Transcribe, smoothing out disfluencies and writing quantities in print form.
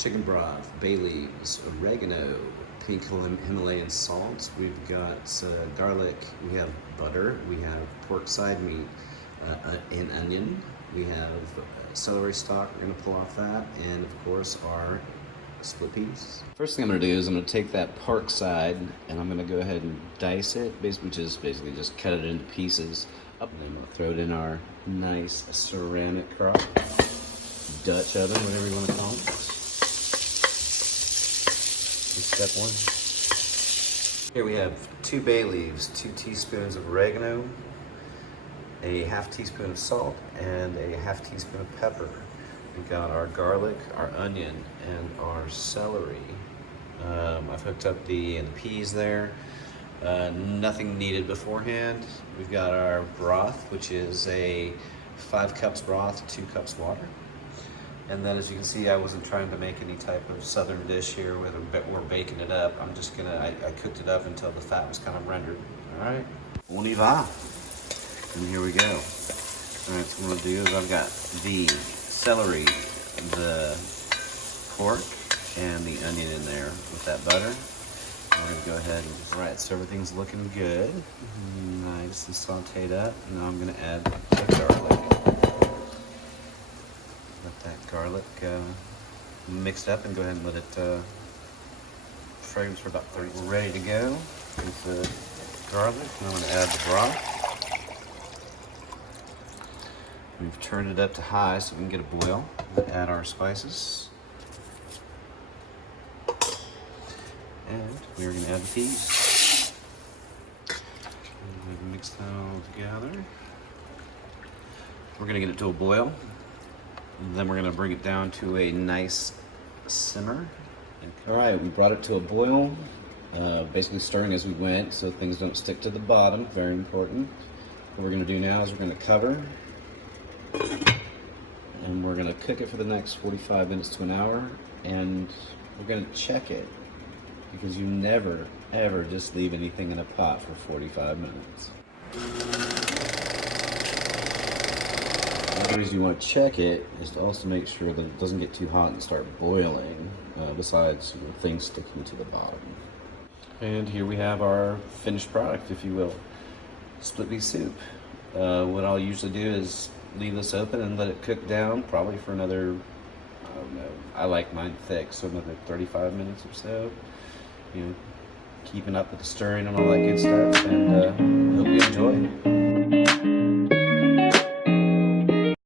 chicken broth, bay leaves, oregano, pink Himalayan salt. We've got garlic, we have butter, we have pork side meat, an onion, we have celery stalk, we're gonna pull off that, and of course our split peas. First thing I'm gonna do is I'm gonna take that pork side and I'm gonna go ahead and dice it, basically just cut it into pieces. And then we'll throw it in our nice ceramic crock, Dutch oven, whatever you want to call it. Step one. Here we have 2 bay leaves, 2 teaspoons of oregano, a half teaspoon of salt, and a half teaspoon of pepper. We got our garlic, our onion, and our celery. I've hooked up the peas there. Nothing needed beforehand. We've got our broth, which is a 5 cups broth, 2 cups water. And then as you can see, I wasn't trying to make any type of southern dish here where we're baking it up. I'm just gonna, I cooked it up until the fat was kind of rendered. All right, on y va. And here we go. All right, so what I'm gonna do is I've got the celery, the pork, and the onion in there with that butter. We're gonna go ahead and all right, so everything's looking good. Nice and sauteed up. Now I'm gonna add the garlic. Let that garlic mixed up and go ahead and let it fragrance for about 30 seconds. We're ready to go with the garlic. And I'm gonna add the broth. We've turned it up to high so we can get a boil. We'll add our spices. And we're going to add the peas. And mix that all together. We're going to get it to a boil. And then we're going to bring it down to a nice simmer. All right, we brought it to a boil, basically stirring as we went so things don't stick to the bottom, very important. What we're going to do now is we're going to cover, and we're going to cook it for the next 45 minutes to an hour, and we're going to check it. Because you never, ever just leave anything in a pot for 45 minutes. One reason you want to check it is to also make sure that it doesn't get too hot and start boiling, besides things sticking to the bottom. And here we have our finished product, if you will. Split pea soup. What I'll usually do is leave this open and let it cook down, probably for another, I don't know, I like mine thick, so another 35 minutes or so. You know, keeping up with the stirring and all that good stuff, and hope you enjoy.